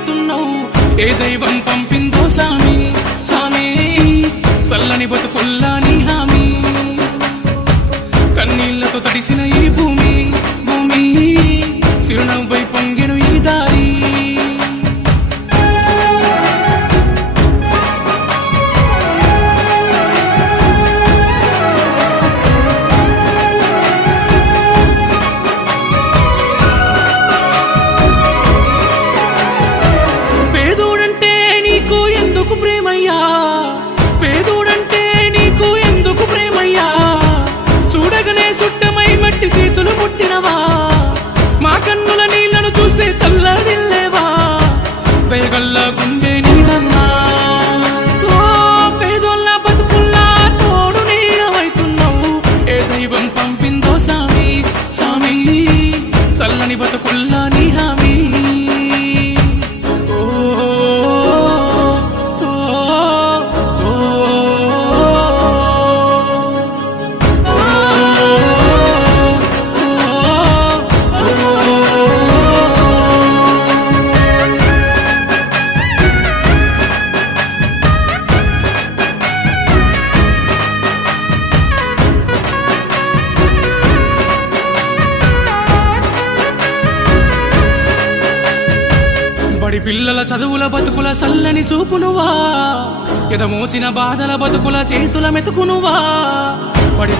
అవుతున్నావు. ఏ దైవం పంపిందో సామి సామి చల్లని బతుకుల్లా నీ హామీ. కన్నీళ్లతో తడిసిన ఈ భూమి భూమి చిరునవ్వై పొంగెను ఈ దారి. పేదోడంటే నీకు ఎందుకు ప్రేమయ్యా, పేదోడంటే నీకు ఎందుకు ప్రేమయ్యా, చూడగనే సుట్టమై మట్టి చేతులు ముట్టినవా, మా కన్నుల నీళ్లను చూస్తే తల్లడిల్లేవా, పేగల్ల గుండె నీదన్నా. ఓ పేదోళ్ళ బతుకుల్లా తోడు నీడవైతున్నావు. ఏ దైవం పంపిందో సామి సామి చల్లని బతుకుల్లా నీ హామీ. బడి పిల్లల చదువుల బతుకుల సల్లని చూపునువా, ఎదమోసిన బాధల బతుకుల చేతుల మెతుకునువా. బడి